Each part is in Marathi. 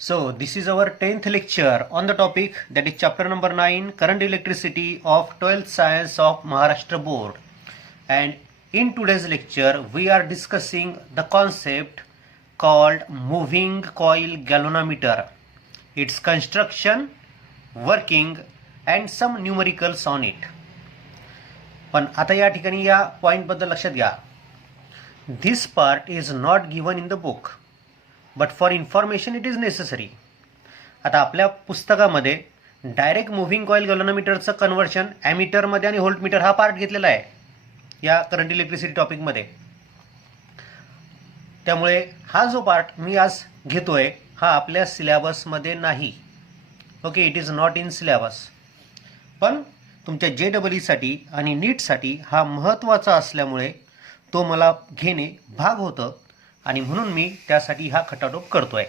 So, this is our 10th lecture on the topic, that is chapter number 9, Current Electricity of 12th Science of Maharashtra Board. And in today's lecture, we are discussing the concept called moving coil galvanometer, its construction, working and some numericals on it. पण आता या ठिकाणी या पॉईंटबद्दल लक्षात घ्या. This part is not given in the book, but for information it is necessary. आता आपल्या पुस्तकामध्ये डायरेक्ट मुव्हिंग कॉईल गॅल्व्हनोमीटरचं कन्व्हर्शन ॲमीटरमध्ये आणि व्होल्टमीटर हा पार्ट घेतलेला आहे या करंट इलेक्ट्रिसिटी टॉपिकमध्ये. त्यामुळे हा जो पार्ट मी आज घेतोय हा आपल्या सिलेबसमध्ये नाही. Okay, it is not in syllabus. पण तुमच्या JEE आणि नीटसाठी हा महत्त्वाचा असल्यामुळे तो मला घेणे भाग होतं आणि म्हणून मी त्यासाठी हा खटाटोप करतोय.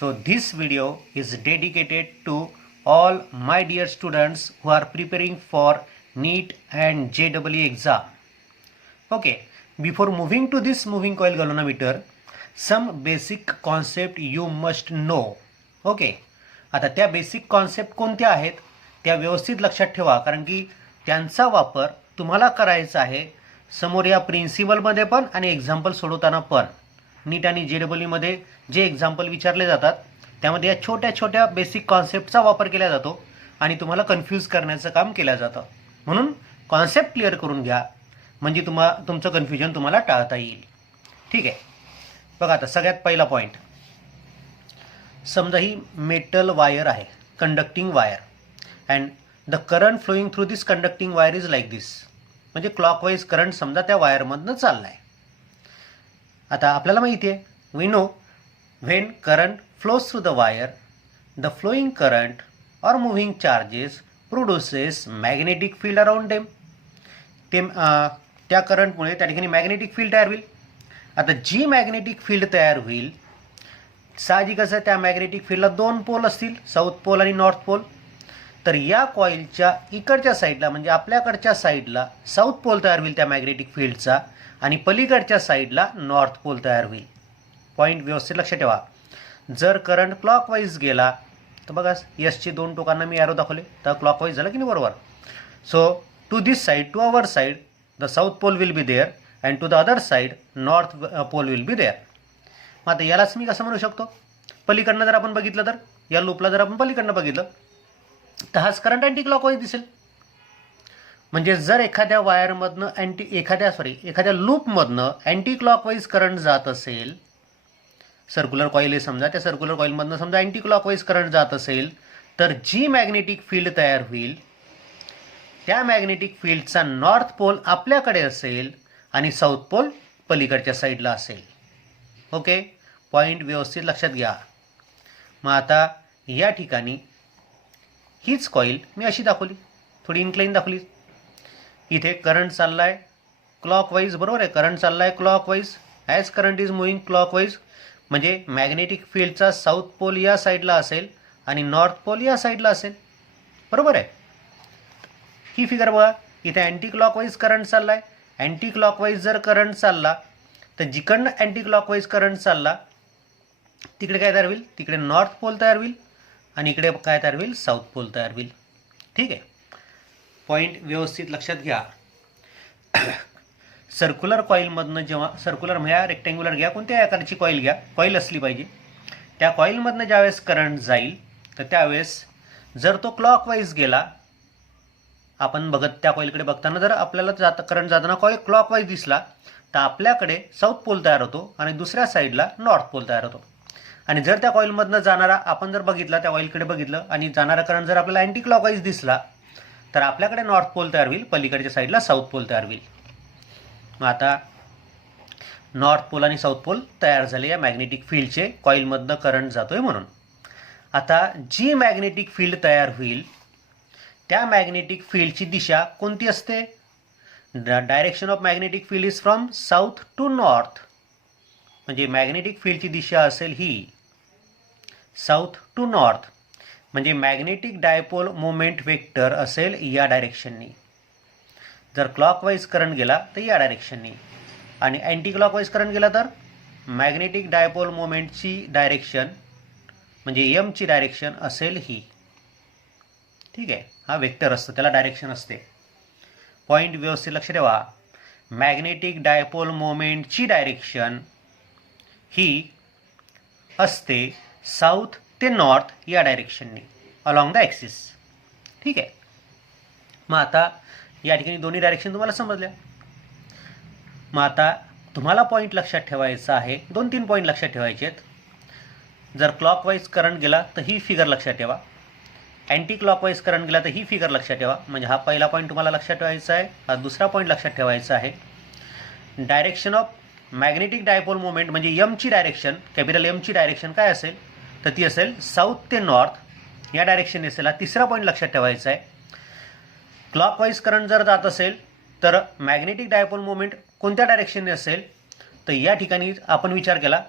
So this video is dedicated to all my dear students who are preparing for NEET and JEE exam. Okay, before moving to this moving coil galvanometer, some basic concept you must know. Okay, आता त्या बेसिक कॉन्सेप्ट कोणत्या आहेत त्या व्यवस्थित लक्षात ठेवा, कारण की त्यांचा वापर तुम्हाला करायचा आहे समोर या प्रिन्सिपलमध्ये पण आणि एक्झाम्पल सोडवताना पण. नीट आणि JEE जे एक्झाम्पल विचारले जातात त्यामध्ये या छोट्या छोट्या बेसिक कॉन्सेप्टचा वापर केला जातो आणि तुम्हाला कन्फ्यूज करण्याचं काम केलं जातं. म्हणून कॉन्सेप्ट क्लिअर करून घ्या, म्हणजे तुमचं कन्फ्युजन तुम्हाला टाळता येईल. ठीक आहे, बघा आता सगळ्यात पहिला पॉईंट. समजा ही मेटल वायर आहे, conducting wire, and the current flowing through this conducting wire is like this. म्हणजे क्लॉकवाईज करंट समजा त्या वायरमधनं चालला आहे. आता आपल्याला माहिती आहे, we know when current flows through the wire, the flowing current or moving charges produces magnetic field around them. त्या करंटमुळे त्या ठिकाणी मॅग्नेटिक फील्ड तयार होईल. आता जी मॅग्नेटिक फील्ड तयार होईल, साहजिकच आहे त्या मॅग्नेटिक फील्डला दोन पोल असतील, साऊथ पोल आणि नॉर्थ पोल. तर या कॉईलच्या इकडच्या साईडला म्हणजे आपल्याकडच्या साईडला साऊथ पोल तयार होईल त्या मॅग्नेटिक फील्डचा, आणि पलीकडच्या साईडला नॉर्थ पोल तयार होईल. पॉईंट व्यवस्थित लक्षात ठेवा. जर करंट क्लॉकवाईज गेला तर बघा यसची दोन टोकांना मी ॲरो दाखवले, तर क्लॉकवाईज झालं की नाही बरोबर. So to this side, to our side the south pole will be there and to the other side north pole will be there. मग आता यालाच मी कसं म्हणू शकतो, पलीकडनं जर आपण बघितलं तर या लूपला जर आपण पलीकडनं बघितलं तर हाच करंट अँटी क्लॉकवाईज दिसेल. म्हणजे जर एखाद्या वायरमधनं एखाद्या लूपमधनं अँटी क्लॉकवाईज करंट जात असेल, सर्क्युलर कॉईल आहे समजा, त्या सर्क्युलर कॉईलमधनं समजा अँटी क्लॉकवाईज करंट जात असेल, तर जी मॅग्नेटिक फील्ड तयार होईल त्या मॅग्नेटिक फील्डचा नॉर्थ पोल आपल्याकडे असेल आणि साऊथ पोल पलीकडच्या साईडला असेल. ओके, पॉईंट व्यवस्थित लक्षात घ्या. मग आता या ठिकाणी हीच कॉईल मी अशी दाखवली, थोडी इन्क्लाइन दाखवली. इथे करंट चालला आहे क्लॉकवाईज, बरोबर आहे, करंट चालला आहे clockwise. As current is moving clockwise म्हणजे मॅग्नेटिक फील्डचा साऊथ पोल या साईडला असेल आणि नॉर्थ पोल या साईडला असेल, बरोबर आहे. ही फिगर बघा, इथे अँटी क्लॉकवाईज करंट चालला आहे. अँटी क्लॉकवाईज जर करंट चालला तर जिकडनं अँटी क्लॉकवाईज करंट चालला तिकडे काय तयार होईल, तिकडे नॉर्थ पोल तयार होईल आणि इकडे काय तयार होईल, साऊथ पोल तयार होईल. ठीक आहे, पॉईंट व्यवस्थित लक्षात घ्या. सर्क्युलर कॉईलमधनं जेव्हा, सर्क्युलर म्हणजे रेक्टँग्युलर घ्या, कोणत्या आकाराची कॉईल घ्या, कॉईल असली पाहिजे, त्या कॉईलमधनं ज्यावेळेस करंट जाईल तर त्यावेळेस जर तो क्लॉकवाईज गेला, आपण बघत त्या कॉईलकडे बघताना जर आपल्याला करंट जाताना कॉईल क्लॉकवाईज दिसला तर आपल्याकडे साऊथ पोल तयार होतो आणि दुसऱ्या साईडला नॉर्थ पोल तयार होतो. आणि जर त्या कॉईलमधनं जाणारा आपण जर बघितला, त्या कॉईलकडे बघितलं आणि जाणारा करंट जर आपल्याला अँटी क्लॉकवाईज दिसला तर आपल्याकडे नॉर्थ पोल तयार होईल, पलीकडच्या साईडला साऊथ पोल तयार होईल. मग आता नॉर्थ पोल आणि साऊथ पोल तयार झाले या मॅग्नेटिक फील्डचे, कॉईलमधनं करंट जातोय म्हणून. आता जी मॅग्नेटिक फील्ड तयार होईल त्या मॅग्नेटिक फील्डची दिशा कोणती असते, direction of magnetic field is from south to north. म्हणजे मॅग्नेटिक फील्डची दिशा असेल ही साऊथ टू नॉर्थ, म्हणजे मॅग्नेटिक डायपोल मोमेंट वेक्टर असेल या डायरेक्शननी. जर क्लॉकवाईज करंट गेला तर या डायरेक्शननी, आणि अँटी क्लॉकवाईज करंट गेला तर मॅग्नेटिक डायपोल मोमेंटची डायरेक्शन म्हणजे यमची डायरेक्शन असेल ही. ठीक आहे, हा वेक्टर असतो, त्याला डायरेक्शन असते. पॉईंट व्यवस्थित लक्ष ठेवा. मॅग्नेटिक डायपोल मोमेंटची डायरेक्शन ही असते साऊथ ते नॉर्थ या डायरेक्शनने अलॉंग द ॲक्सिस. ठीक आहे, मग आता या ठिकाणी दोन्ही डायरेक्शन तुम्हाला समजल्या. मग आता तुम्हाला पॉईंट लक्षात ठेवायचा आहे, 2-3 पॉईंट लक्षात ठेवायचे आहेत. जर क्लॉकवाईज करंट गेला तर ही फिगर लक्षात ठेवा, अँटी क्लॉकवाईज करंट गेला तर ही फिगर लक्षात ठेवा. म्हणजे हा पहिला पॉईंट तुम्हाला लक्षात ठेवायचा आहे. हा दुसरा पॉईंट लक्षात ठेवायचा आहे. Direction of magnetic dipole moment म्हणजे यमची डायरेक्शन, कॅपिटल एमची डायरेक्शन काय असेल तर ती असेल साऊथ ते नॉर्थ या डायरेक्शनने असेल. हा तिसरा पॉईंट लक्षात ठेवायचा आहे. क्लॉकवाईज करंट जर जात असेल तर मॅग्नेटिक डायपोल मोमेंट कोणत्या डायरेक्शनने असेल तर या ठिकाणी आपण विचार केला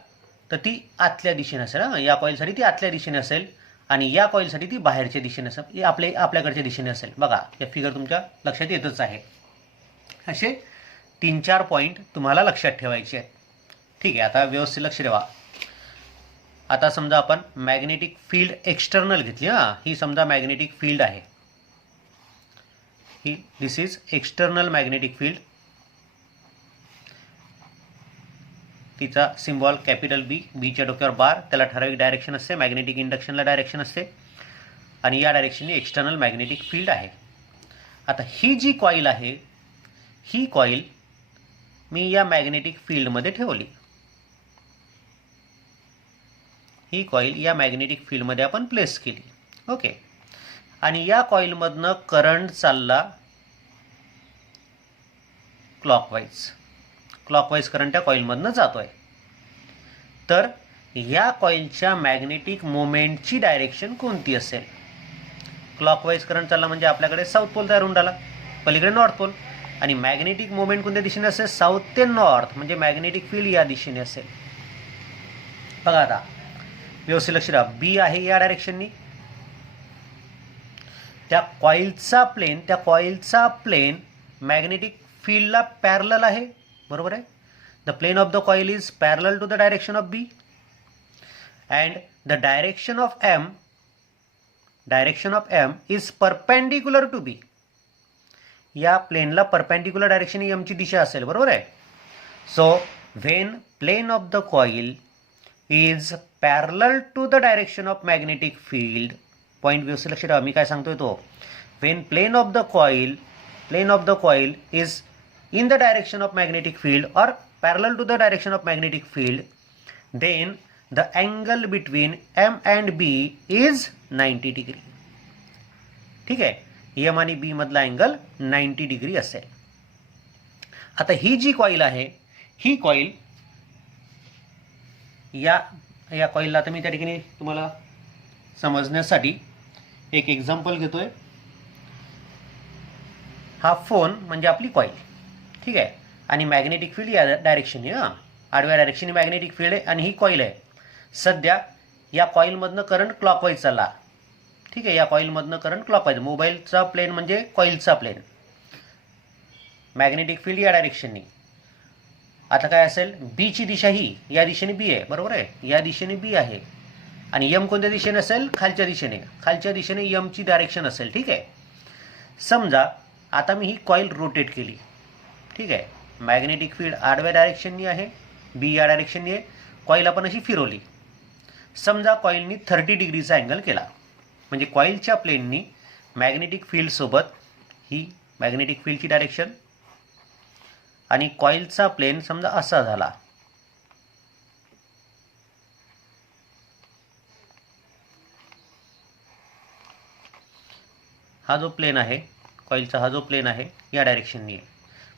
तर ती आतल्या दिशेने असेल. हां, या कॉईलसाठी ती आतल्या दिशेने असेल आणि या कॉईलसाठी ती बाहेरच्या दिशेने असेल, आपल्याकडच्या दिशेने असेल. बघा, या फिगर तुमच्या लक्षात येतच आहे. असे 3-4 पॉईंट तुम्हाला लक्षात ठेवायचे आहेत. ठीक आहे, आता व्यवस्थित लक्ष ठेवा. आता समजा आपण मॅग्नेटिक फील्ड एक्सटर्नल घेतली. हां, ही समजा मॅग्नेटिक फील्ड आहे. ही दिस इज एक्सटर्नल मॅग्नेटिक फील्ड. तिचा सिम्बॉल कॅपिटल बी, बीच्या डोक्यावर बार, त्याला ठराविक डायरेक्शन असते. मॅग्नेटिक इंडक्शनला डायरेक्शन असते आणि या डायरेक्शनने एक्सटर्नल मॅग्नेटिक फील्ड आहे. आता ही जी कॉईल आहे, ही कॉईल मी या मॅग्नेटिक फील्डमध्ये ठेवली. ही कॉईल या मॅग्नेटिक फील्डमध्ये आपण प्लेस केली. ओके, आणि या कॉईलमधनं करंट चालला क्लॉकवाईज करंट त्या कॉईलमधनं जातोय. तर या कॉईलच्या मॅग्नेटिक मोमेंटची डायरेक्शन कोणती असेल? क्लॉकवाईज करंट चालला म्हणजे आपल्याकडे साऊथ पोल तयार होऊन राहिला, पलीकडे नॉर्थ पोल, आणि मॅग्नेटिक मोमेंट कोणत्या दिशेने असेल? साऊथ ते नॉर्थ, म्हणजे मॅग्नेटिक फील्ड या दिशेने असेल. बघा आता व्यवस्थित लक्ष द्या. बी आहे या डायरेक्शननी, त्या कॉईलचा प्लेन मॅग्नेटिक फील्डला पॅरलल आहे, बरोबर आहे. The plane of the coil is parallel to the direction of B and the direction of M is perpendicular to B. या प्लेनला परपेंडिक्युलर डायरेक्शन एमची दिशा असेल, बरोबर आहे. So when plane of the coil is parallel to the direction of magnetic field, point व्यवस्थित लक्ष ठेवा मी काय सांगतोय तो. When plane of the coil is in the direction of magnetic field or parallel to the direction of magnetic field, then the angle between M and B is 90 degree. ठीक आहे, M आणि B मधला अँगल 90 डिग्री असेल. आता ही जी कॉईल आहे, ही कॉईल या कॉईलला आता मी त्या ठिकाणी तुम्हाला समजण्यासाठी एक एक्झाम्पल घेतोय. हा फोन म्हणजे आपली कॉईल, ठीक आहे, आणि मॅग्नेटिक फील्ड या डायरेक्शनने, आडव्या डायरेक्शनने मॅग्नेटिक फील्ड आहे आणि ही कॉईल आहे. सध्या या कॉईलमधनं करंट क्लॉकवाईज चालला. ठीक आहे, या कॉईलमधनं करंट क्लॉकवाईज, मोबाईलचा प्लेन म्हणजे कॉईलचा प्लेन, मॅग्नेटिक फील्ड या डायरेक्शनने. आता काय असेल? बीची दिशा ही या दिशेने बी आहे, बरोबर आहे, या दिशेने बी आहे आणि यम कोणत्या दिशेने असेल? खालच्या दिशेने यमची डायरेक्शन असेल. ठीक आहे, समजा आता मी ही कॉईल रोटेट केली. ठीक आहे, मॅग्नेटिक फील्ड आडव्या डायरेक्शननी आहे, बी या डायरेक्शननी आहे, कॉईल आपण अशी फिरवली. समजा कॉईलनी 30 डिग्रीचा अँगल केला, म्हणजे कॉईलच्या प्लेननी मॅग्नेटिक फील्डसोबत ही मॅग्नेटिक फील्डची डायरेक्शन आणि कॉईलचा प्लेन समजा असा झाला. हा जो प्लेन आहे कॉईलचा, हा जो प्लेन आहे या डायरेक्शननी आहे,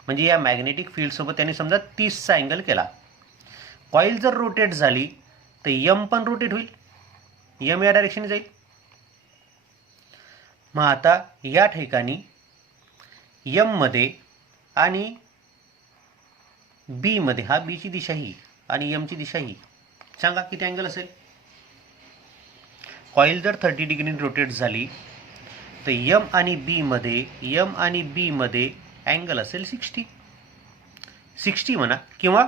म्हणजे या मॅग्नेटिक फील्डसोबत त्यांनी समजा 30चा अँगल केला. कॉईल जर रोटेट झाली तर यम पण रोटेट होईल, यम या डायरेक्शनने जाईल. मग आता या ठिकाणी यम मध्ये आणि बी मध्ये, हा बीची दिशा ही आणि यमची दिशा ही, सांगा किती अँगल असेल? कॉईल जर 30 डिग्री रोटेट झाली तर यम आणि बी मध्ये अँगल असेल 60 म्हणा, किंवा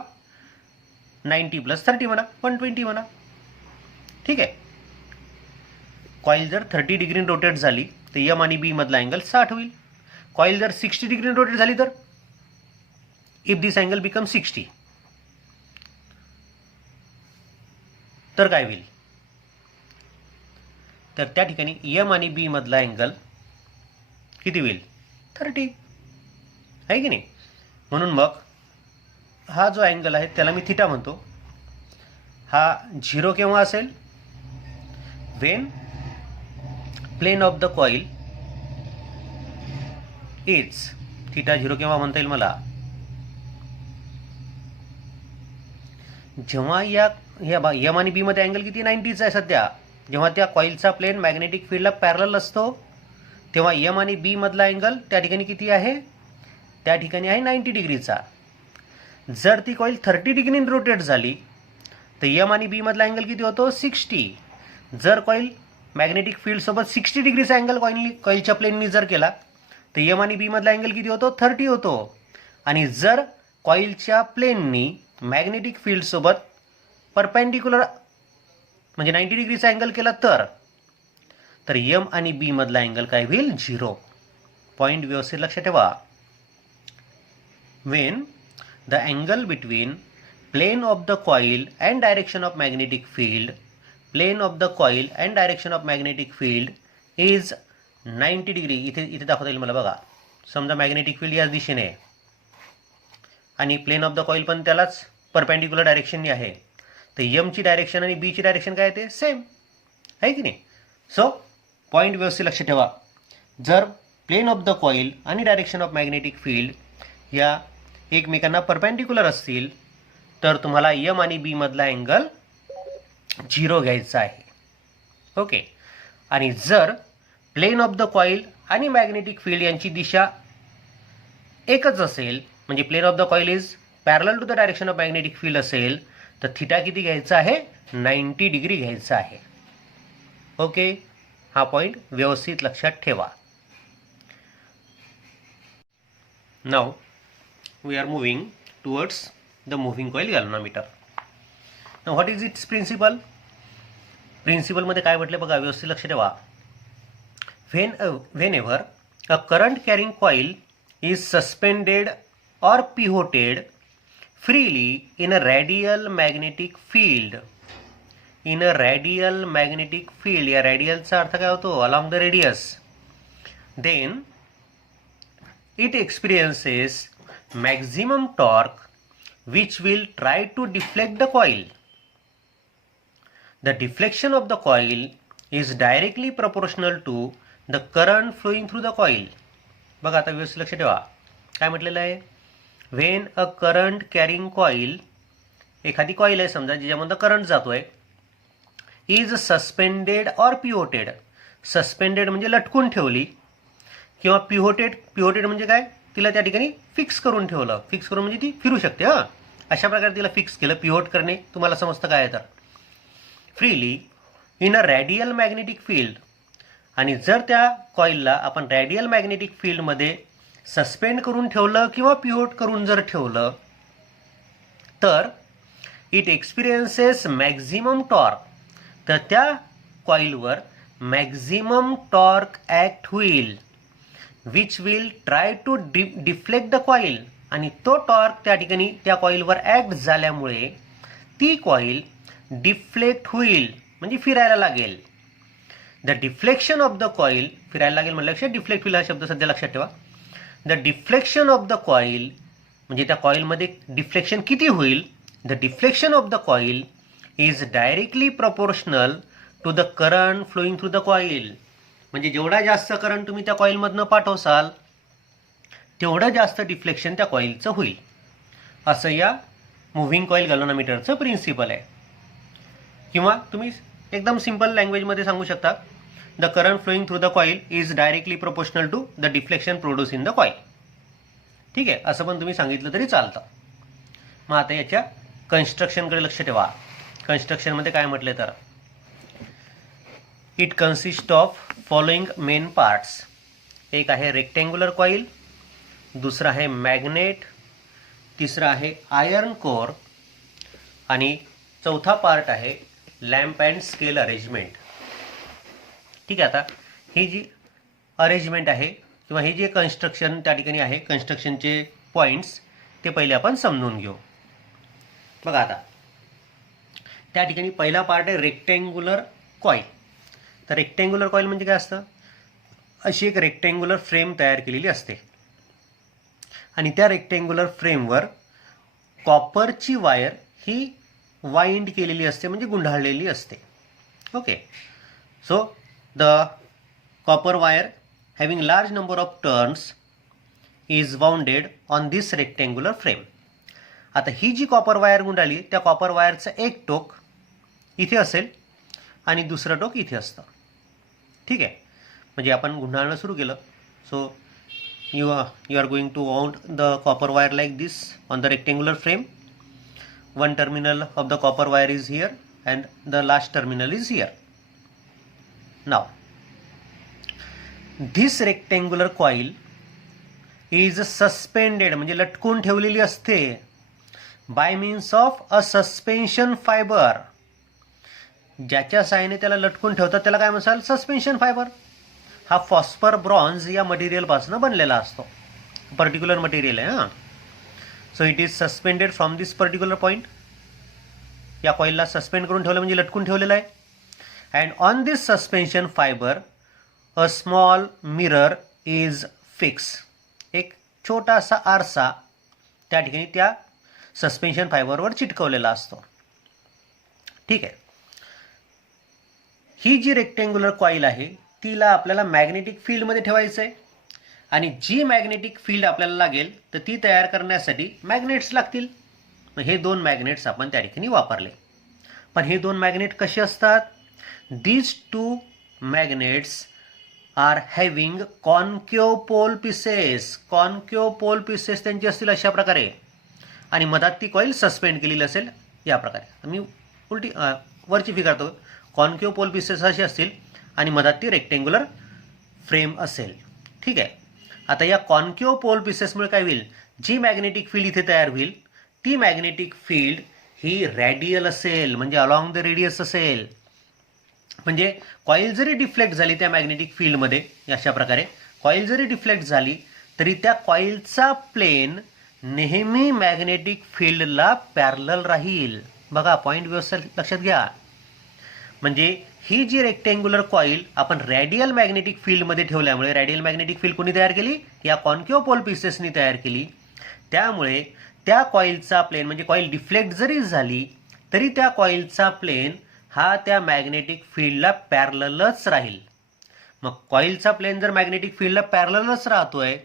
90 + 30 म्हणा, 120 म्हणा. ठीक आहे, कॉईल जर 30 डिग्री रोटेट झाली तर यम आणि बी मधला अँगल 60 होईल. कॉईल जर 60 डिग्री रोटेट झाली तर इफ दिस अँगल बिकम 60 तर काय होईल, तर त्या ठिकाणी यम आणि बी मधला अँगल किती होईल, 30 आहे की नाही. म्हणून मग हा जो अँगल आहे त्याला मी थिटा म्हणतो. हा 0 केव्हा असेल, when plane of the coil is, theta 0 केव्हा म्हणता येईल मला, जेव्हा या यम आणि बी मध्ये अँगल किती 90चा आहे सध्या, जेव्हा त्या कॉईलचा प्लेन मॅग्नेटिक फील्डला पॅरलल असतो तेव्हा यम आणि बी मधला अँगल त्या ठिकाणी किती आहे, त्या ठिकाणी आहे 90 डिग्रीचा. जर ती कॉईल 30 डिग्री रोटेट झाली तर यम आणि बी मधला अँगल किती होतो, 60. जर कॉईल मॅग्नेटिक फील्ड सोबत 60 डिग्रीचा अँगल कॉईलच्या प्लेननी जर केला तर यम आणि बी मधला अँगल किती होतो, 30 होतो. आणि जर कॉईलच्या प्लेननी मॅग्नेटिक फील्ड सोबत परपेंडिक्युलर म्हणजे 90 डिग्रीचा अँगल केला तर यम आणि बी मधला अँगल काय होईल, 0. पॉईंट व्यवस्थित लक्षात ठेवा. When the angle between plane of the coil and direction of magnetic field, plane of the coil and direction of magnetic field is 90 degree. इथे दाखवता येईल मला बघा. समजा मॅग्नेटिक फील्ड याच दिशेने आहे आणि प्लेन ऑफ द कॉईल पण त्यालाच परपेंडिक्युलर डायरेक्शननी आहे, तर यमची डायरेक्शन आणि बीची डायरेक्शन काय ते सेम आहे की नाही. सो पॉईंट व्यवस्थित लक्षात ठेवा. जर प्लेन ऑफ द कॉईल आणि डायरेक्शन ऑफ मॅग्नेटिक फील्ड या एकमेकांना परपेंडिक्युलर असतील तर तुम्हाला यम आणि बी मधला अँगल 0 घ्यायचा आहे. ओके. आणि जर प्लेन ऑफ द कॉईल आणि मॅग्नेटिक फील्ड यांची दिशा एकच असेल, म्हणजे plane of the coil is parallel to the direction of magnetic field असेल तर थिटा किती घ्यायचा आहे, 90 डिग्री घ्यायचा आहे. ओके, हा पॉईंट व्यवस्थित लक्षात ठेवा. Now we are moving towards the moving coil galvanometer. Now what is its principle. प्रिन्सिपलमध्ये काय म्हटलं बघा, व्यवस्थित लक्ष ठेवा. whenever a current carrying coil is suspended or pivoted freely in a radial magnetic field, in a radial magnetic field, या radialचा अर्थ काय होतो, along the radius, then it experiences maximum torque which will try to deflect the coil. The deflection of the coil is directly proportional to the current flowing through the coil. बघा आता व्यवस्थित लक्ष ठेवा. काय म्हटलेलं आहे, when a current carrying coil, एखादी कॉईल आहे समजा ज्याच्यामध्ये करंट जातोय, इज सस्पेंडेड ऑर पिव्होटेड. सस्पेंडेड म्हणजे लटकून ठेवली, किंवा पिव्होटेड म्हणजे काय, तिला त्या ठिकाणी फिक्स करून ठेवलं. फिक्स करून म्हणजे ती फिरू शकते. हां, अशा प्रकारे तिला फिक्स केलं. पिव्होट करणे तुम्हाला समजतं काय आहे तर. Freely in a radial magnetic field, आणि जर त्या कॉईलला आपण रॅडियल मॅग्नेटिक फील्डमध्ये सस्पेंड करून ठेवलं किंवा पिव्होट करून जर ठेवलं तर इट एक्सपिरियन्सेस मॅक्झिमम टॉर्क, तर त्या कॉईलवर मॅक्झिमम टॉर्क ॲक्ट होईल, which will try to deflect the coil. आणि तो टॉर्क त्या ठिकाणी त्या कॉईलवर ॲक्ट झाल्यामुळे ती कॉईल डिफ्लेक्ट होईल, म्हणजे फिरायला लागेल. The deflection of the coil, फिरायला लागेल म्हणल्यापेक्षा डिफ्लेक्ट होईल हा शब्द सध्या लक्षात ठेवा. The deflection of the coil म्हणजे त्या कॉईलमध्ये डिफ्लेक्शन किती होईल, the deflection of the coil is directly proportional to the current flowing through the coil. म्हणजे जेवढा जास्त करंट तुम्ही त्या कॉईलमधनं पाठवसाल तेवढं जास्त डिफ्लेक्शन त्या कॉईलचं होईल. असं या मूव्हिंग कॉईल गॅल्व्हनोमीटरचं प्रिन्सिपल आहे. किंवा तुम्ही एकदम सिंपल लँग्वेजमध्ये सांगू शकता, the current flowing through the coil is directly proportional to the deflection produce in the coil. ठीक आहे, असं पण तुम्ही सांगितलं तरी चालतं. मग आता याच्या कन्स्ट्रक्शनकडे लक्ष ठेवा. कन्स्ट्रक्शनमध्ये काय म्हटले तर, it consist of following main parts. एक आहे रेक्टेंग्युलर कॉईल, दुसरा आहे मॅग्नेट, तिसरा आहे आयर्न कोर, आणि चौथा पार्ट आहे लॅम्प अँड स्केल अरेंजमेंट. ठीक आहे. आता ही जी अरेंजमेंट आहे किंवा हे जे कन्स्ट्रक्शन त्या ठिकाणी आहे, कन्स्ट्रक्शनचे पॉईंट्स ते पहिले आपण समजून घेऊ. बघा आता त्या ठिकाणी पहिला पार्ट आहे रेक्टँग्युलर कॉईल. तर रेक्टँग्युलर कॉईल म्हणजे काय असतं, अशी एक रेक्टँग्युलर फ्रेम तयार केलेली असते आणि त्या रेक्टँग्युलर फ्रेमवर कॉपरची वायर ही वाइंड केलेली असते, म्हणजे गुंडाळलेली असते. Okay, so the copper wire having large number of turns is bounded on this rectangular frame. आता ही जी कॉपर वायर गुंडाळली त्या कॉपर वायरचं एक टोक इथे असेल आणि दुसरं टोक इथे असतं. ठीक आहे, म्हणजे आपण गुंडाळणं सुरू केलं. So you are going to wound the copper wire like this on the rectangular frame. One terminal of the copper wire is here and the last terminal is here. Now this rectangular coil is suspended, म्हणजे लटकून ठेवलेली असते by means of a suspension fiber. ज्याच्या साहाय्याने त्याला लटकून ठेवतात त्याला काय म्हणतात, सस्पेन्शन फायबर. हा फॉस्फर ब्रॉन्झ या मटेरियलपासून बनलेला असतो, पर्टिक्युलर मटेरियल आहे. हां, so it is suspended from this particular point. या कॉईलला सस्पेंड करून ठेवलं म्हणजे लटकून ठेवलेलं आहे. And on this suspension fibre a small mirror is fix. एक छोटासा आरसा त्या ठिकाणी त्या सस्पेन्शन फायबरवर चिटकवलेला असतो. ठीक आहे, ही जी रेक्टँग्युलर कॉईल आहे तिला आपल्याला मॅग्नेटिक फील्डमध्ये ठेवायचं आहे आणि जी मॅग्नेटिक फील्ड आपल्याला लागेल तर ती तयार करण्यासाठी मॅग्नेट्स लागतील. हे दोन मॅग्नेट्स आपण त्या ठिकाणी वापरले. पण हे दोन मॅग्नेट कसे असतात, these two magnets are having concave pole pieces. Concave pole pieces त्यांचे असतील अशा प्रकारे आणि मधात ती कॉईल सस्पेंड केलेली असेल या प्रकारे. मी उलटी वरची फिगर करतो. कॉन्केव पोल पीसेस असे असतील आणि मधात ती रेक्टँग्युलर फ्रेम असेल. ठीक आहे, आता या कॉन्केव पोल पीसेसमुळे काय होईल, जी मॅग्नेटिक फील्ड इथे तयार होईल ती मॅग्नेटिक फील्ड ही रॅडियल असेल, म्हणजे अलॉंग द रेडियस असेल. म्हणजे कॉईल जरी डिफ्लेक्ट झाली त्या मॅग्नेटिक फील्डमध्ये अशा प्रकारे कॉईल जरी डिफ्लेक्ट झाली तरी त्या कॉईलचा प्लेन नेहमी मॅग्नेटिक फील्डला पॅरलल राहील. बघा पॉईंट व्यवस्थित लक्षात घ्या. म्हणजे ही जी रेक्टँग्युलर कॉईल आपण रॅडियल मॅग्नेटिक फील्डमध्ये ठेवल्यामुळे, रॅडियल मॅग्नेटिक फील्ड कोणी तयार केली, या कॉन्केव पोल पीसेसनी तयार केली. त्यामुळे त्या कॉईलचा प्लेन, म्हणजे कॉईल डिफ्लेक्ट जरी झाली तरी त्या कॉईलचा प्लेन हा त्या मॅग्नेटिक फील्डला पॅरललच राहील. मग कॉईलचा प्लेन जर मॅग्नेटिक फील्डला पॅरललच राहतोय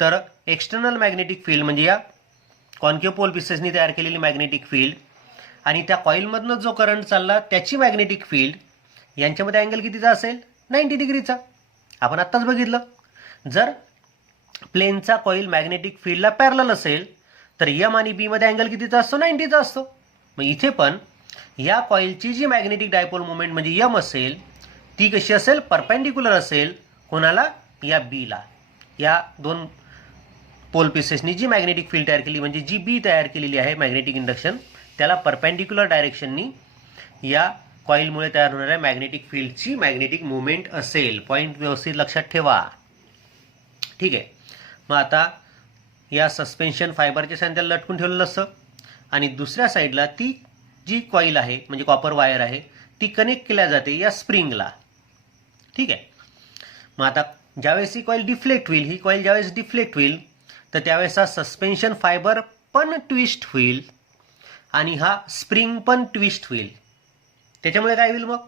तर एक्सटर्नल मॅग्नेटिक फील्ड म्हणजे या कॉन्केव पोल पीसेसनी तयार केलेली मॅग्नेटिक फील्ड आणि त्या कॉईलमधनं जो करंट चालला त्याची मॅग्नेटिक फील्ड यांच्यामध्ये अँगल कितीचा असेल, 90 डिग्रीचा. आपण आत्ताच बघितलं, जर प्लेनचा कॉईल मॅग्नेटिक फील्डला पॅरलल असेल तर यम आणि बी मध्ये अँगल कितीचा असतो, 90चा असतो. मग इथे पण या कॉईलची जी मॅग्नेटिक डायपोल मोमेंट म्हणजे यम असेल ती कशी असेल, परपेंडिक्युलर असेल कोणाला, या बीला. या दोन पोल पीसेसनी जी मॅग्नेटिक फील्ड तयार केली म्हणजे जी बी तयार केलेली आहे मॅग्नेटिक इंडक्शन, त्याला परपेंडिक्युलर डायरेक्शननी या कॉईलमुळे तयार होणाऱ्या मॅग्नेटिक फील्डची मॅग्नेटिक मुवमेंट असेल. पॉईंट व्यवस्थित लक्षात ठेवा. ठीक आहे, मग आता या सस्पेन्शन फायबरच्या साईडला लटकून ठेवलेलं असतं आणि दुसऱ्या साईडला ती जी कॉईल आहे म्हणजे कॉपर वायर आहे ती कनेक्ट केल्या जाते या स्प्रिंगला. ठीक आहे, मग आता ज्यावेळेस ही कॉईल डिफ्लेक्ट होईल, ही कॉईल ज्यावेळेस डिफ्लेक्ट होईल तर त्यावेळेस हा सस्पेन्शन फायबर पण ट्विस्ट होईल आणि हा स्प्रिंग पण ट्विस्ट होईल. त्याच्यामुळे काय होईल, मग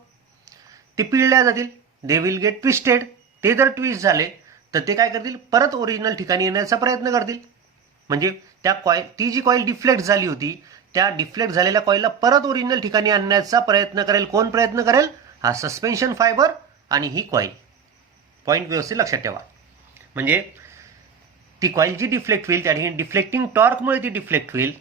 ते पिळल्या जातील, दे विल गेट ट्विस्टेड. ते जर ट्विस्ट झाले तर ते काय करतील, परत ओरिजिनल ठिकाणी येण्याचा प्रयत्न करतील. म्हणजे त्या कॉईल, ती जी कॉईल डिफ्लेक्ट झाली होती त्या डिफ्लेक्ट झालेल्या कॉईलला परत ओरिजिनल ठिकाणी आणण्याचा प्रयत्न करेल. कोण प्रयत्न करेल, हा सस्पेन्शन फायबर आणि ही कॉईल. पॉईंट व्यवस्थित लक्षात ठेवा. म्हणजे ती कॉईल जी डिफ्लेक्ट होईल त्या ठिकाणी डिफ्लेक्टिंग टॉर्कमुळे ती डिफ्लेक्ट होईल.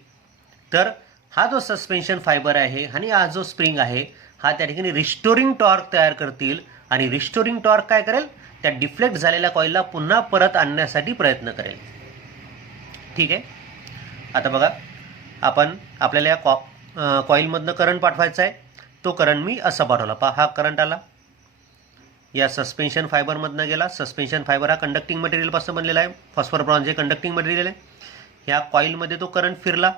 तर हा जो सस्पेन्शन फायबर आहे आणि हा जो स्प्रिंग आहे हा त्या ठिकाणी रिस्टोरिंग टॉर्क तयार करतील आणि रिस्टोरिंग टॉर्क काय करेल, त्या डिफ्लेक्ट झालेल्या कॉईलला पुन्हा परत आणण्यासाठी प्रयत्न करेल. ठीक आहे, आता बघा आपण आपल्याला या कॉईलमधनं करंट पाठवायचा आहे. तो करंट मी असा पाठवला, पहा हा करंट आला, या सस्पेन्शन फायबरमधनं गेला. सस्पेन्शन फायबर हा कंडक्टिंग मटेरियलपासून बनलेला आहे. फॉस्फर ब्रॉन्झ हे कंडक्टिंग मटेरियल आहे. ह्या कॉईलमध्ये तो करंट फिरला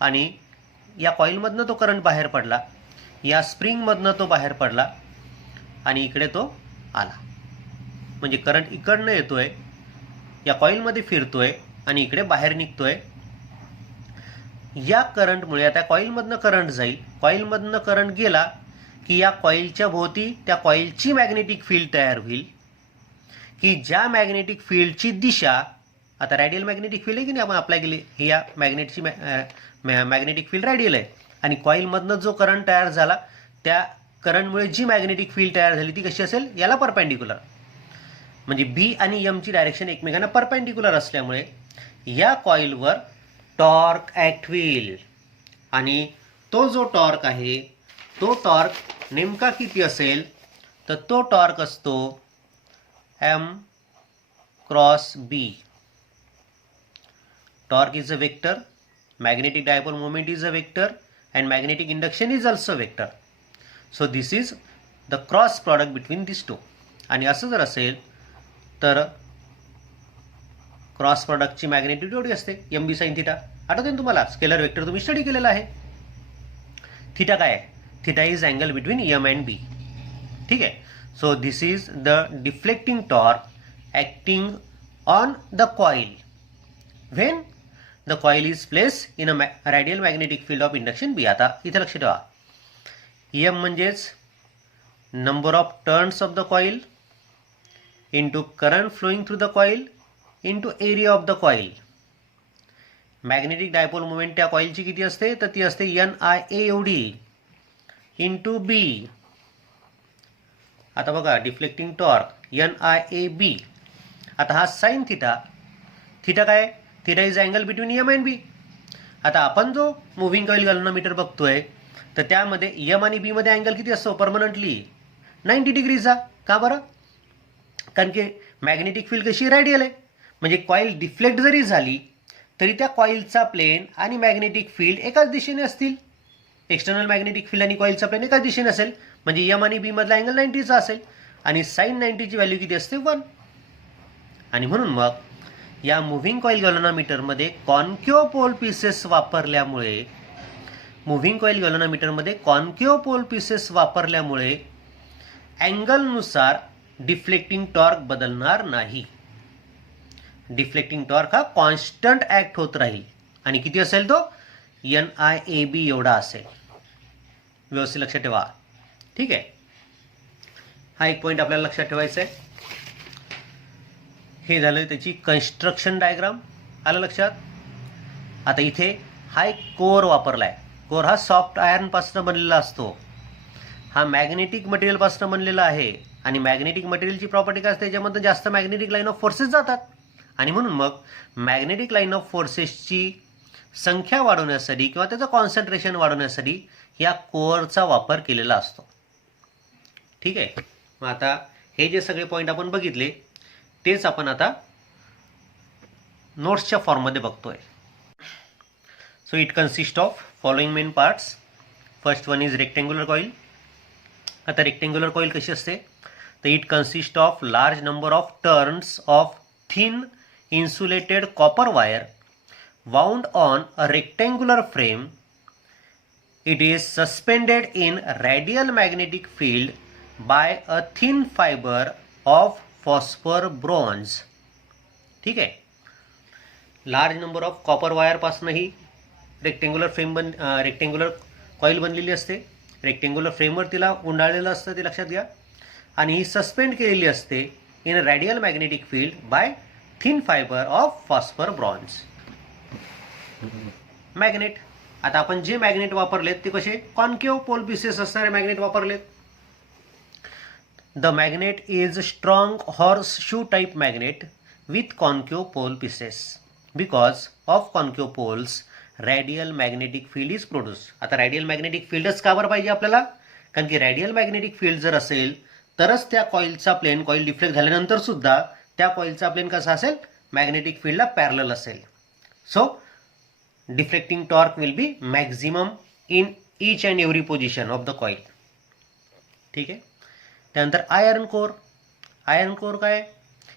आणि या कॉईलमधनं तो करंट बाहेर पडला, या स्प्रिंगमधनं तो बाहेर पडला आणि इकडे तो आला. म्हणजे करंट इकडनं येतोय, या कॉईलमध्ये फिरतोय आणि इकडे बाहेर निघतोय. या करंटमुळे आता कॉईलमधनं करंट जाईल, कॉईलमधनं करंट गेला की या कॉईलच्या भोवती त्या कॉईलची मॅग्नेटिक फील्ड तयार होईल की ज्या मॅग्नेटिक फील्डची दिशा, आता रॅडियल मॅग्नेटिक फील्ड आहे की नाही आपण अप्लाय केली, ही या मॅग्नेटची मॅग्नेटिक फील्ड रॅडियल आहे आणि कॉईलमधनं जो करंट तयार झाला त्या करंटमुळे जी मॅग्नेटिक फील्ड तयार झाली ती कशी असेल, याला परपेंडिक्युलर. म्हणजे बी आणि एमची डायरेक्शन एकमेकांना परपेंडिक्युलर असल्यामुळे या कॉईलवर टॉर्क ॲक्ट होईल आणि तो जो टॉर्क आहे तो टॉर्क नेमका किती असेल, तर तो टॉर्क असतो M cross B. Torque is a vector, magnetic dipole moment is a vector and magnetic induction is also vector. So this is the cross product between these two. आणि असं जर असेल तर क्रॉस प्रॉडक्टची मॅग्नेट्यूड एवढी असते एम बी साइन थिटा. आठवते ना तुम्हाला, स्केलर वेक्टर तुम्ही स्टडी केलेला आहे. थिटा काय आहे, theta is angle between M and B. ठीक आहे. So this is the deflecting torque acting on the coil when the coil is placed in a radial magnetic field of induction B. आता इथे लक्ष ठेवा, M म्हणजेच number of turns of the coil into current flowing through the coil into area of the coil. Magnetic dipole moment त्या कॉइलची किती असते, तर ती असते NIA एवढी इंटू बी. आता बघा डिफ्लेक्टिंग टॉर्क NIAB. आता हा साइन थिटा, थिटा काय, theta is angle between M and B. आता आपण जो मुव्हिंग कॉईल गॅल्व्हनोमीटर बघतोय तर त्यामध्ये एम आणि बी मध्ये अँगल किती असतो परमनंटली 90 डिग्रीचा. का बरं, कारण की मॅग्नेटिक फील्ड कशी रॅडियल आहे. म्हणजे कॉईल डिफ्लेक्ट जरी झाली तरी त्या कॉईलचा प्लेन आणि मॅग्नेटिक फील्ड एकाच दिशेने असतील. एक्सटर्नल मॅग्नेटिक फील्ड आणि कॉईलचा प्लेन एकाच दिशेने असेल म्हणजे एम आणि बी मधला अँगल 90चा असेल आणि साइन 90ची व्हॅल्यू किती असते 1. आणि म्हणून मग या मुव्हिंग कॉईल गॅल्व्हनोमीटरमध्ये कॉन्केव्ह पोल पीसेस वापरल्यामुळे, मुव्हिंग कॉईल गॅल्व्हनोमीटरमध्ये कॉन्केव्ह पोल पीसेस वापरल्यामुळे अँगलनुसार डिफ्लेक्टिंग टॉर्क बदलणार नाही. डिफ्लेक्टिंग टॉर्क हा कॉन्स्टंट ॲक्ट होत राहील आणि किती असेल तो NIAB एवढा असेल. व्यवस्थित लक्षात ठेवा. ठीक आहे. हा एक पॉईंट आपल्याला लक्षात ठेवायचा आहे. हे झालं त्याची कन्स्ट्रक्शन डायग्राम. आलं लक्षात. आता इथे हा एक कोर वापरला आहे. कोर हा सॉफ्ट आयर्नपासून बनलेला असतो. हा मॅग्नेटिक मटेरियलपासून बनलेला आहे आणि मॅग्नेटिक मटेरियलची प्रॉपर्टी काय असते, त्याच्यामध्ये जास्त मॅग्नेटिक लाईन ऑफ फोर्सेस जातात आणि म्हणून मग मॅग्नेटिक लाईन ऑफ फोर्सेसची संख्या वाढवण्यासाठी किंवा त्याचं कॉन्सन्ट्रेशन वाढवण्यासाठी या कोअरचा वापर केलेला असतो. ठीक आहे. मग आता हे जे सगळे पॉईंट आपण बघितले तेच आपण आता नोट्सच्या फॉर्ममध्ये बघतोय. So it consist of following main parts. First one is rectangular coil. आता रेक्टेंग्युलर कॉईल कशी असते, तर it consist of large number of turns of thin insulated copper wire wound on a rectangular frame. It is suspended in radial magnetic field by a thin fiber of phosphor bronze. ठीक आहे. लार्ज नंबर ऑफ कॉपर वायरपासून ही रेक्टेंग्युलर रेक्टेंग्युलर कॉईल बनलेली असते. रेक्टेंग्युलर फ्रेमवर तिला गुंडाळलेलं असतं, ते लक्षात घ्या. आणि ही सस्पेंड केलेली असते in radial magnetic field by thin fibre of phosphor bronze. Magnet. आता आपण जे मॅग्नेट वापरलेत ते कसे, कॉन्केव्ह पोल पीसेस असणारे मॅग्नेट वापरलेत. The magnet is strong horse shoe type magnet with concave pole pieces. Because of concave poles radial magnetic field is produce. आता रॅडियल मॅग्नेटिक फील्डच का बरं पाहिजे आपल्याला, कारण की रॅडियल मॅग्नेटिक फील्ड जर असेल तरच त्या कॉईलचा प्लेन, कॉईल डिफ्लेक्ट झाल्यानंतर सुद्धा त्या कॉईलचा प्लेन कसा असेल, मॅग्नेटिक फील्डला पॅरलल असेल. So deflecting torque will be maximum in each and every position of the coil. ठीक आहे. त्यानंतर आयर्न कोर. आयर्न कोर काय?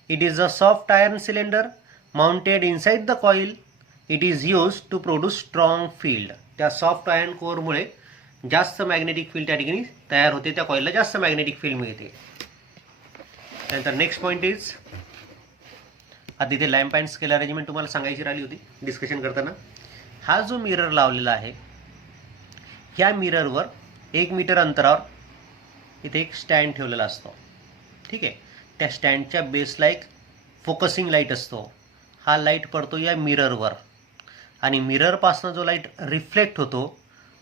It is a soft iron cylinder mounted inside the coil. It is use to produce strong field. त्या सॉफ्ट आयर्न कोरमुळे जास्त मॅग्नेटिक फील्ड त्या ठिकाणी तयार होते, त्या कॉईलला जास्त मॅग्नेटिक फील्ड मिळते. त्यानंतर नेक्स्ट पॉईंट इज, आता इथे लॅम्प अँड स्केल अरेंजमेंट तुम्हाला सांगायची राहिली होती डिस्कशन करताना. हा जो मिरर लावलेला आहे, ह्या मिररवर 1 मीटर अंतरावर इथे एक स्टँड ठेवलेला असतो. ठीक आहे. त्या स्टँडच्या बेसला एक फोकसिंग लाईट असतो. हा लाईट पडतो या मिररवर आणि मिररपासून जो लाईट रिफ्लेक्ट होतो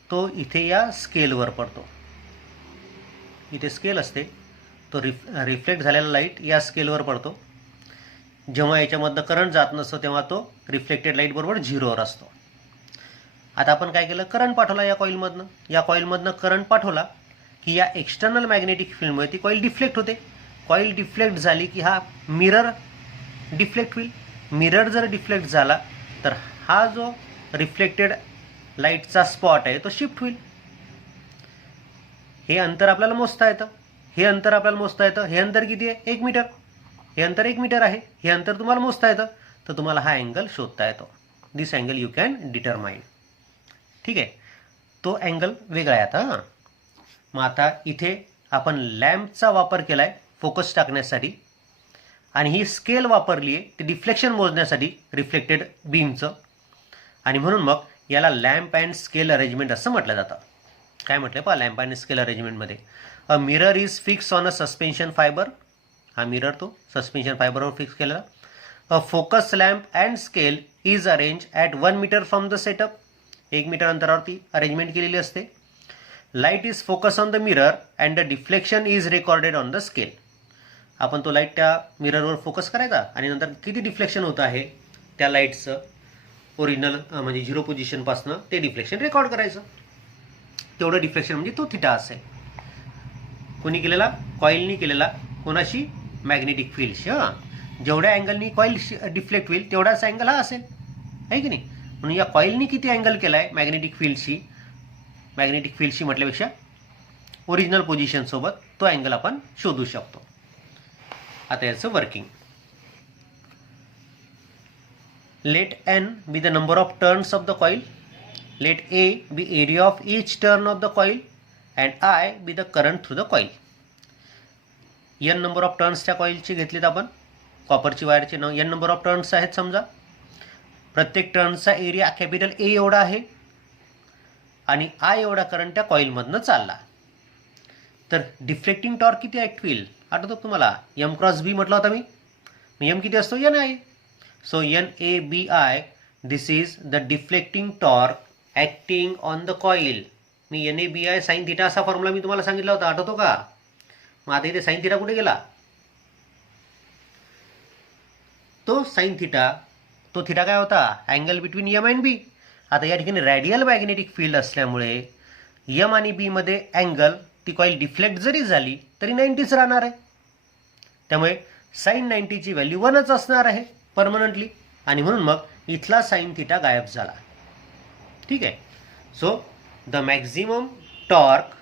तो इथे या स्केलवर पडतो. इथे स्केल असते, तो रिफ्लेक्ट झालेला लाईट या स्केलवर पडतो. जेव्हा याच्यामधनं करंट जात नसतो तेव्हा तो रिफ्लेक्टेड लाईट बरोबर 0वर असतो. आता आपण काय केलं, करंट पाठवला या कॉईलमधनं. या कॉईलमधनं करंट पाठवला की या एक्सटर्नल मॅग्नेटिक फील्डमुळे ती कॉईल डिफ्लेक्ट होते. कॉईल डिफ्लेक्ट झाली की हा मिरर डिफ्लेक्ट होईल. मिरर जर डिफ्लेक्ट झाला तर हा जो रिफ्लेक्टेड लाईटचा स्पॉट आहे तो शिफ्ट होईल. हे अंतर आपल्याला मोजता येतं. हे अंतर आपल्याला मोजता येतं. हे अंतर किती आहे? 1 मीटर. हे अंतर 1 मीटर आहे. हे अंतर तुम्हाला मोजता येतं, तर तुम्हाला हा अँगल शोधता येतो. दिस अँगल यू कॅन डिटरमाइन. ठीक आहे. तो अँगल वेगळा आहे आता. हां, मग आता इथे आपण लॅम्पचा वापर केला आहे फोकस टाकण्यासाठी आणि ही स्केल वापरली आहे ती डिफ्लेक्शन मोजण्यासाठी रिफ्लेक्टेड बीमचं. आणि म्हणून मग याला लॅम्प अँड स्केल अरेंजमेंट असं म्हटलं जातं. काय म्हटलं पहा लॅम्प अँड स्केल अरेंजमेंटमध्ये, a mirror is fix on a suspension fibre. हा मिरर तो सस्पेन्शन फायबरवर फिक्स केलेला. A focus lamp and scale is arrange at 1 metre from the setup. 1 metre अंतरावरती अरेंजमेंट केलेली असते. Light is focus on the mirror and the deflection is recorded on the scale. आपण तो लाईट त्या मिररवर फोकस करायचा आणि नंतर किती डिफ्लेक्शन होतं आहे त्या लाईटचं ओरिजिनल म्हणजे 0 पोझिशनपासनं ते डिफ्लेक्शन रेकॉर्ड करायचं. तेवढं डिफ्लेक्शन म्हणजे तो थिटा असेल. कोणी केलेला? कॉईलनी केलेला. कोणाशी? मॅग्नेटिक फील्डशी. हां, जेवढ्या अँगलनी कॉईल डिफ्लेक्ट होईल तेवढाच अँगल हा असेल, आहे की नाही? म्हणून या कॉईलनी किती अँगल केला आहे मॅग्नेटिक फील्डशी म्हटल्यापेक्षा ओरिजिनल पोझिशनसोबत, तो अँगल आपण शोधू शकतो. आता याचं working. Let N be the number of turns of the coil. Let A be area of each turn of the coil and I be the current through the coil. N number of turns त्या कॉईलचे घेतलेत आपण. कॉपरची वायरचे एन नंबर ऑफ टर्न्स आहेत समजा. प्रत्येक टर्नचा एरिया कॅपिटल ए एवढा आहे आणि आय एवढा करंट त्या कॉईलमधनं चालला. तर डिफ्लेक्टिंग टॉर्क किती ॲक्ट होईल आठवतो तुम्हाला? एम क्रॉस बी म्हटलं होतं मी. एम किती असतो? N I. So N A B I, this is the deflecting torque acting on the coil. मी N A B I sine theta असा फॉर्म्युला मी तुम्हाला सांगितला होता, आठवतो का? मग आता इथे साईन थिटा कुठे गेला? तो साईन थिटा, तो थिटा काय होता? Angle between M and B. आता या ठिकाणी रॅडियल मॅग्नेटिक फील्ड असल्यामुळे एम आणि बी मध्ये अँगल, ती कॉईल डिफ्लेक्ट जरी झाली तरी 90च राहणार आहे. त्यामुळे साईन 90ची व्हॅल्यू 1च असणार आहे परमनंटली. आणि म्हणून मग इथला साईन थिटा गायब झाला. ठीक आहे. So the maximum torque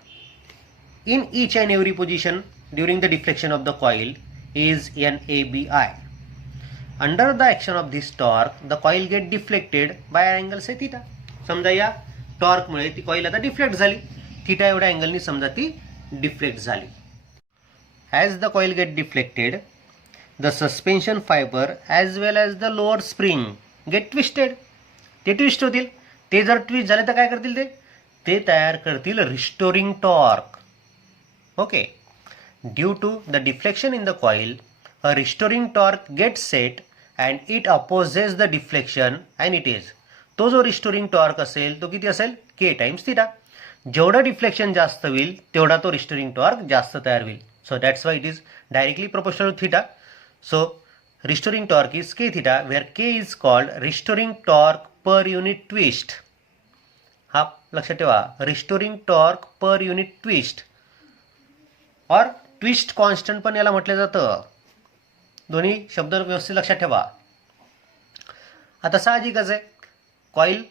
in each and every position during the deflection of the coil is NABI. Under the action of this torque, the coil get deflected by angle say theta. समजा या टॉर्कमुळे ती कॉईल आता डिफ्लेक्ट झाली. थिटा एवढ्या अँगलनी समजा ती डिफ्लेक्ट झाली. As the coil get deflected, the suspension fiber as well as the lower spring get twisted. ते ट्विस्ट होतील. ते जर ट्विस्ट झाले तर काय करतील? ते तयार करतील restoring torque. Okay, due to the deflection in the coil, a restoring torque gets set and it opposes the deflection and it is. तो जो रिस्टोरिंग टॉर्क असेल तो किती असेल? K times theta. जेवढं डिफ्लेक्शन जास्त होईल तेवढा तो रिस्टोरिंग टॉर्क जास्त तयार होईल. So that's why it is directly proportional to theta. So restoring torque is K theta, where K is called restoring torque per unit twist. हा लक्षात ठेवा, restoring torque per unit twist और ट्विस्ट कॉन्स्टंट पण याला म्हटलं जातं. दोन्ही शब्द व्यवस्थित लक्षात ठेवा. आता साहजिकच आहे, कॉईल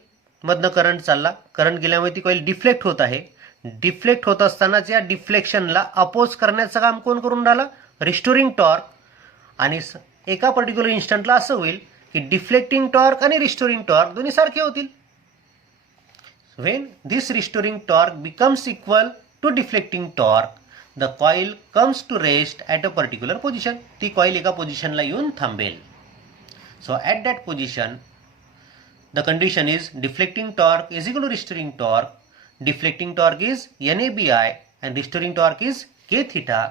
मधनं करंट चालला, करंट गेल्यामुळे ती कॉईल डिफ्लेक्ट होत आहे. डिफ्लेक्ट होत असतानाच या डिफ्लेक्शनला अपोज करण्याचं काम कोण करून राहिलं? Restoring torque. आणि एका पर्टिक्युलर इन्स्टंटला असं होईल की डिफ्लेक्टिंग टॉर्क आणि रिस्टोरिंग टॉर्क दोन्ही सारखे होतील. When this restoring torque becomes equal to deflecting torque, the coil comes to rest at a particular position. ती कॉईल एका पोझिशनला येऊन थांबेल. So at that position the condition is deflecting torque is equal to restoring torque. Deflecting torque is NABI and restoring torque is K theta.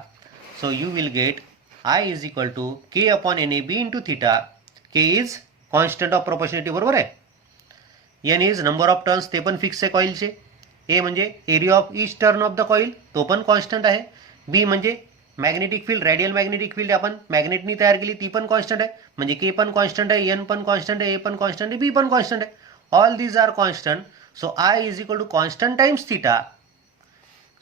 So you will get I is equal to K upon NAB into theta. K is constant of proportionality बरोबर आहे. N is number of turns ते पण फिक्स आहे कॉइलचे. A म्हणजे area of each turn of the coil तो पण कॉन्स्टंट आहे. B म्हणजे magnetic field, radial magnetic field आपण मॅग्नेटनी तयार केली ती पण कॉन्स्टंट आहे. म्हणजे के पण कॉन्स्टंट आहे, एन पण कॉन्स्टंट आहे, ए पण कॉन्स्टंट आहे, बी पण कॉन्स्टंट आहे. All these are constant. So I is equal to constant times theta.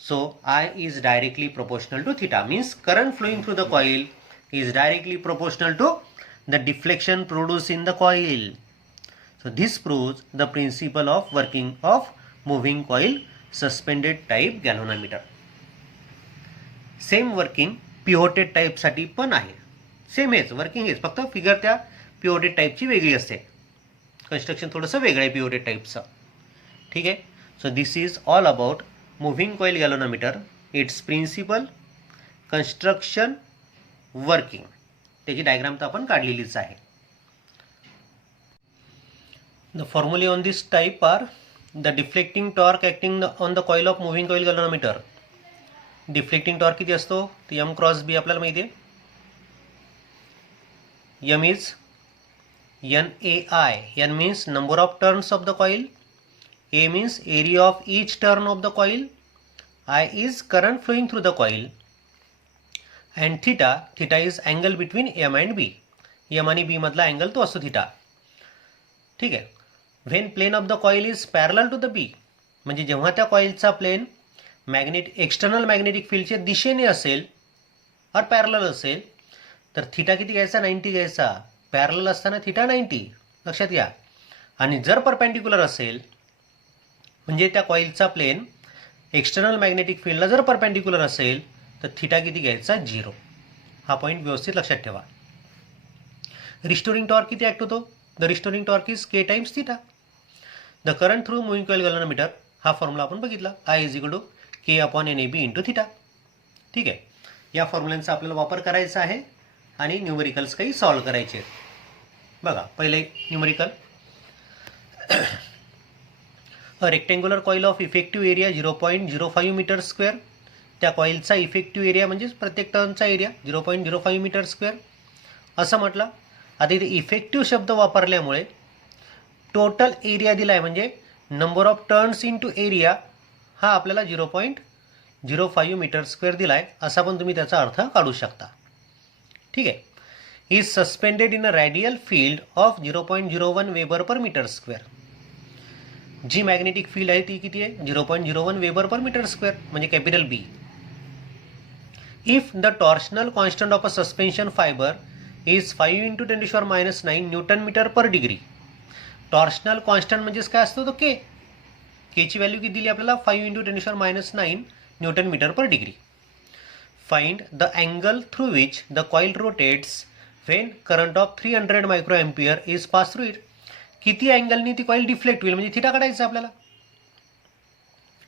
So I is directly proportional to theta. Means current flowing through the coil is directly proportional to the deflection produce in the coil. So this proves the principle of working of moving coil suspended type galvanometer. Same working pivoted टाईपसाठी पण आहे. सेम हेच वर्किंग हेच, फक्त फिगर त्या पिव्होटेड टाईपची वेगळी असते. कन्स्ट्रक्शन थोडंसं वेगळं आहे पिव्होटेड टाईपचं. ठीक आहे. So this is all about moving coil galvanometer, its principle, construction, working. त्याची डायग्राम तर आपण काढलेलीच आहे. The formulae on this type are the deflecting torque acting on the coil of moving coil galvanometer. Deflecting torque किती असतो? ते एम क्रॉस बी आपल्याला माहिती आहे. M is NAI. N means number of turns of the coil. A means area of each turn of the coil. I is current flowing through the coil. And theta, theta is angle between M and B. M आणि बी मधला अँगल तो असतो थिटा. ठीक आहे. When plane of the coil is parallel to the B, म्हणजे जेव्हा त्या कॉइलचा प्लेन एक्सटर्नल मॅग्नेटिक फील्डच्या दिशेने असेल और पॅरलल असेल तर थिटा किती घ्यायचा? 90 घ्यायचा. पॅरलल असताना थिटा 90 लक्षात घ्या. आणि जर परपेंडिक्युलर असेल म्हणजे त्या कॉइलचा प्लेन एक्सटर्नल मॅग्नेटिक फील्डला जर परपेंडिक्युलर असेल तर थिटा किती घ्यायचा? 0. हा पॉईंट व्यवस्थित लक्षात ठेवा. रिस्टोरिंग टॉर्क किती ॲक्ट होतो? The restoring torque is K times theta. The current through moving coil galvanometer हा फॉर्म्युला आपण बघितला. I is equal to K upon NAB into theta. ठीक आहे. या फॉर्म्युल्यांचा आपल्याला वापर करायचा आहे आणि न्यूमेरिकल्स काही सॉल्व्ह करायचे आहेत. बघा पहिले numerical. A rectangular coil of effective area 0.05 metre square. त्या कॉईलचा इफेक्टिव्ह एरिया म्हणजे प्रत्येक टर्नचा एरिया 0.05 मीटर स्क्वेअर असं म्हटलं. आता इथे इफेक्टिव्ह शब्द वापरल्यामुळे टोटल एरिया दिला आहे म्हणजे number of turns into area हा आपल्याला 0.05 मीटर स्क्वेअर दिला आहे असा पण तुम्ही त्याचा अर्थ काढू शकता. ठीक आहे. Is suspended in a radial field of 0.01 weber per metre square. जी मॅग्नेटिक फील्ड आहे ती किती आहे? 0.01 वेबर पर मीटर स्क्वेअर म्हणजे capital B. If the torsional constant of a suspension fibre is 5 × 10⁻⁹ newton metre per degree. Torsional constant म्हणजेच काय असतो? तो के. केची व्हॅल्यू किती दिली आपल्याला? 5 × 10⁻⁹ newton metre per degree. Find the angle through which the coil rotates when current of 300 microampere is pass through it. किती अँगलनी ती कॉइल डिफ्लेक्ट होईल म्हणजे थिटा काढायचा आपल्याला.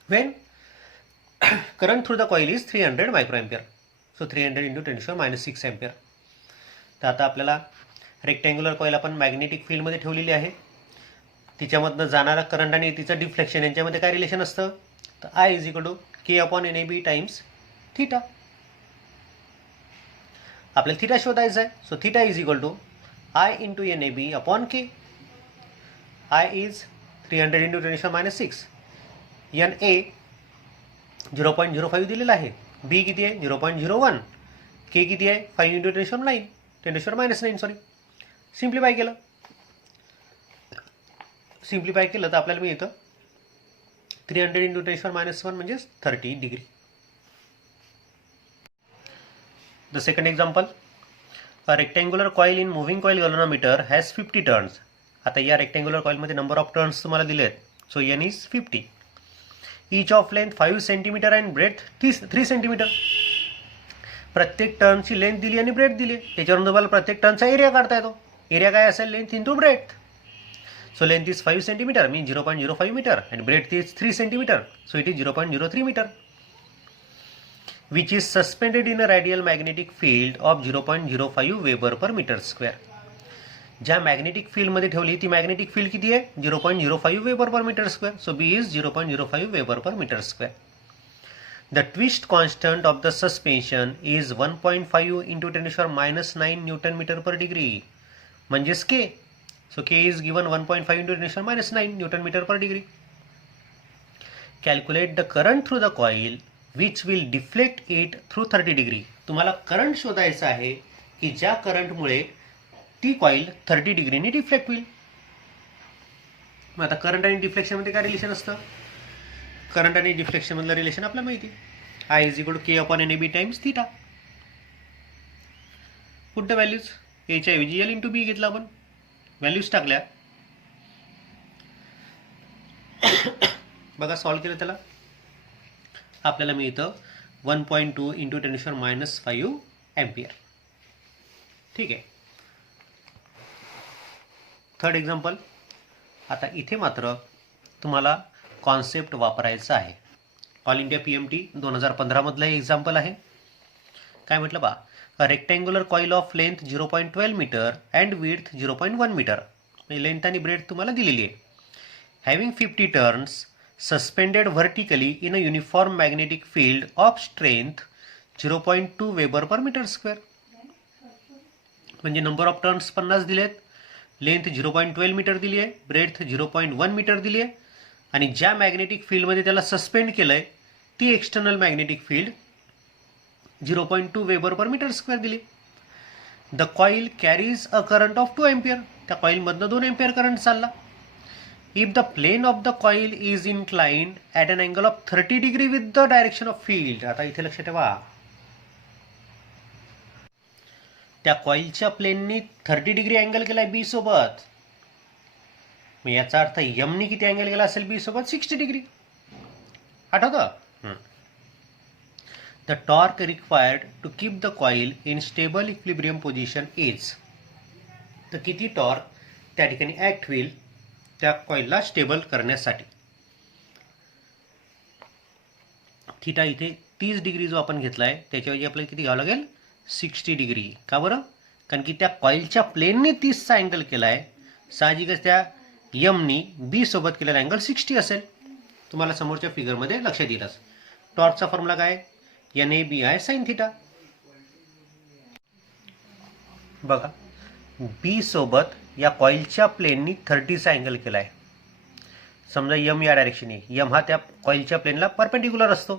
When current through the coil is 300 microampere. So 300 × 10⁻⁶ ampere. तर आता आपल्याला रेक्टँग्युलर कॉइल आपण मॅग्नेटिक फील्डमध्ये ठेवलेली आहे. तिच्यामधनं जाणारा करंट आणि तिचं डिफ्लेक्शन यांच्यामध्ये काय रिलेशन असतं? तर I is equal to K upon NAB times theta. आपल्याला थिटा शोधायचा आहे. So theta is equal to I into NAB upon K. I is 300 × 10⁻⁶. NA 0.05 दिलेला आहे. बी किती आहे? 0.01. K किती आहे? 5 × 10⁻⁹ सॉरी. सिम्प्लिफाय केलं तर आपल्याला मी इथं 300 × 10⁻⁻1 म्हणजे 30 degree. The second example. A rectangular coil in moving coil galvanometer has 50 turns. आता या रेक्टँग्युलर कॉईलमध्ये नंबर ऑफ टर्न्स तुम्हाला दिले आहेत. So N is 50. Each of length 5 centimetre and breadth 3 centimetre. प्रत्येक टर्नची लेंथ दिली आणि ब्रेथ दिली, त्याच्यावरून तुम्हाला प्रत्येक टर्नचा एरिया काढता येतो. एरिया काय असेल? Length into breadth. So length is 5 centimeter, means 0.05 meter, and breadth is 3 centimeter, so it is 0.03 meter, which is suspended in a radial magnetic field of 0.05 Weber per meter square. ज्या मॅग्नेटिक फील्डमध्ये ठेवली ती मॅग्नेटिक फील्ड किती आहे? 0.05 weber per metre square. So B is 0.05 weber per metre square. The twist constant of the suspension is 1.5 into 10⁻⁹ newton metre per degree, म्हणजेच K. So K is given 1.5 into 10⁻⁹ Newton meter per degree. Calculate the current through the coil which will deflect it through 30 degree. तुम्हाला करंट शोधायचा आहे की ज्या करंटमुळे ती कॉईल 30 डिग्रीने डिफ्लेक्ट होईल. मग आता करंट आणि डिफ्लेक्शन मध्ये काय रिलेशन असतं? करंट आणि डिफ्लेक्शन मधलं रिलेशन आपल्याला माहिती आहे. I is equal to K/NAB times theta. Put the values. A च्या ऐवजी L into B घेतला आपण, व्हॅल्यूज टाकल्या. बघा सॉल्व केलं त्याला आपल्याला मिळतं 1.2 इंटू 10⁻⁵ एम्पियर. ठीक आहे. Third example. आता इथे मात्र तुम्हाला कॉन्सेप्ट वापरायचा आहे. ऑल इंडिया PMT 2015 मधलं एक्झाम्पल आहे. काय म्हटलं बा? A rectangular coil of length 0.12 meter and width 0.1 meter. Length आणि ब्रेथ तुम्हाला दिलेली आहे. Having 50 turns suspended vertically in a uniform magnetic field of strength 0.2 Weber per meter square. म्हणजे नंबर ऑफ टर्न्स 50 दिलेत, लेंथ 0.12 मीटर दिली आहे, ब्रेथ 0.1 मीटर दिली आहे, आणि ज्या मॅग्नेटिक फील्डमध्ये त्याला सस्पेंड केलंय ती external magnetic field 0.2 weber per metre square दिली. The coil carries a current of 2 ampere. त्या कॉईलमधनं 2 एम्पियर करंट चालला. If the plane of the coil is inclined at an angle of 30 degree with the direction of field. आता इथे लक्ष ठेवा, त्या कॉईलच्या प्लेननी 30 डिग्री अँगल केलाय बी सोबत. मग याचा अर्थ यमनी किती अँगल केला असेल बी सोबत? 60 डिग्री. आठवतं? The torque required to keep the coil in stable equilibrium position is. तर किती टॉर्क त्या ठिकाणी ऍक्ट होईल त्या कॉइलला स्टेबल करण्यासाठी? थीटा इथे 30 डिग्री जो आपण घेतलाय त्याच्याऐवजी आपल्याला किती घ्यावं लागेल? 60 डिग्री. का बरं? कारण की त्या कॉइलच्या प्लेनने 30चा अँगल केलाय. साहजिकच त्या यमनी बी सोबत केलेला अँगल 60 असेल. तुम्हाला समोरच्या फिगरमध्ये लक्षात येईलच. टॉर्कचा फॉर्म्युला काय? NABI sin theta. बघा, बी सोबत या कॉइलच्या प्लेननी 30चा अँगल केलाय. समजा यम या डायरेक्शनने, यम हा त्या कॉइलच्या प्लेनला परपेंडिक्युलर असतो,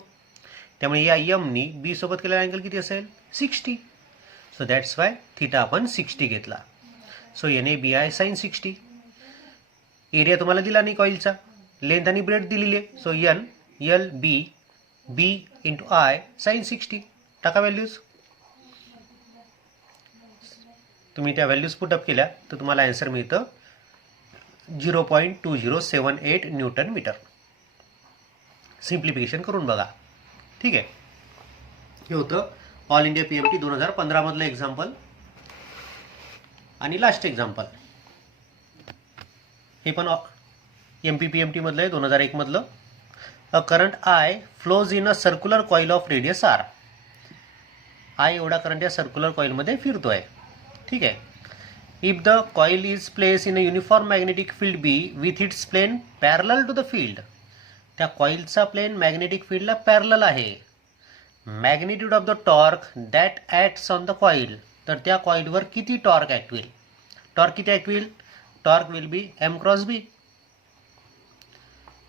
त्यामुळे या यमनी बी सोबत केलेला अँगल किती असेल? 60. सो दॅट्स वाय थीटा आपण 60 घेतला. So NABI sin 60. एरिया तुम्हाला दिला नाही कॉइलचा, लेंथ आणि ब्रेथ दिलेली आहे. So LB B into I sin 60. टाका व्हॅल्यूज. तुम्ही त्या व्हॅल्यूज पुटअप केल्या तर तुम्हाला आन्सर मिळतं 0.2078 न्यूटन मीटर. सिम्प्लिफिकेशन करून बघा. ठीक आहे. हे होतं ऑल इंडिया PMT 2015 मधलं एक्झाम्पल. आणि लास्ट एक्झाम्पल हे पण MPPMT मधलं आहे, 2001 मधलं. A current I flows in a circular coil of radius R. I एवढा करंट या सर्क्युलर कॉइलमध्ये फिरतोय. ठीक आहे. If the coil is place in a uniform magnetic field B with its plane parallel to the field. त्या कॉइलचा प्लेन मॅग्नेटिक फील्डला पॅरलल आहे. Magnitude of the torque that acts on the coil. तर त्या कॉइलवर किती टॉर्क ॲक्ट होईल? टॉर्क किती ॲक्ट होईल? Torque will be M cross B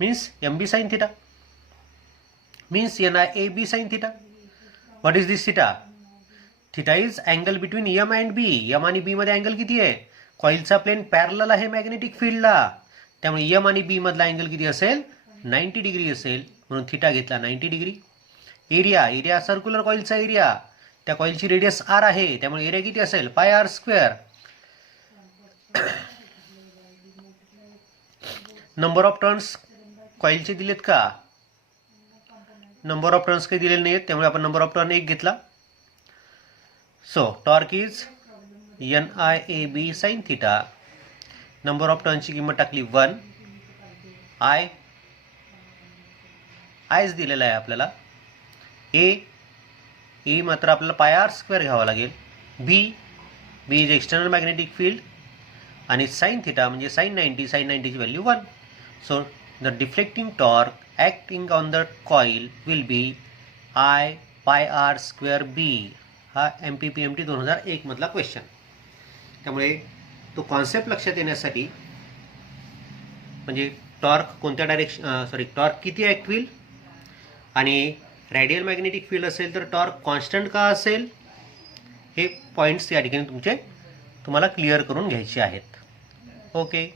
means MB sin theta means NAB sin theta. What is this theta? Theta is angle between M and B. M आणि B मध्ये अँगल किती आहे? कॉइलचा प्लेन पॅरलल आहे मॅग्नेटिक फील्डला, त्यामुळे M आणि B मधला अँगल किती असेल? 90 डिग्री असेल. म्हणून थीटा घेतला 90 डिग्री. एरिया सर्क्युलर कॉइलचा एरिया, त्या कॉइलची रेडियस R आहे, त्यामुळे एरिया किती असेल? πr². नंबर ऑफ टर्न्स कॉइलचे दिलेत का? नंबर ऑफ टर्न्स काही दिलेले नाही आहेत, त्यामुळे आपण नंबर ऑफ टर्न 1 घेतला. So torque is NIAB sine theta. Number of टर्नची किंमत टाकली 1. आयच दिलेला आहे आपल्याला. ए मात्र आपल्याला पाय आर स्क्वेअर घ्यावा लागेल. B is external magnetic field आणि साइन थिटा म्हणजे साइन 90ची value 1. So the deflecting torque acting on the coil will be I pi R square B. हा MPPMT 2001 मधला क्वेश्चन. त्यामुळे तो कॉन्सेप्ट लक्षात येण्यासाठी म्हणजे टॉर्क कोणत्या टॉर्क किती ॲक्ट होईल आणि रेडियल मॅग्नेटिक फील्ड असेल तर टॉर्क कॉन्स्टंट का असेल, हे पॉईंट्स या ठिकाणी तुम्हाला क्लिअर करून घ्यायचे आहेत. ओके.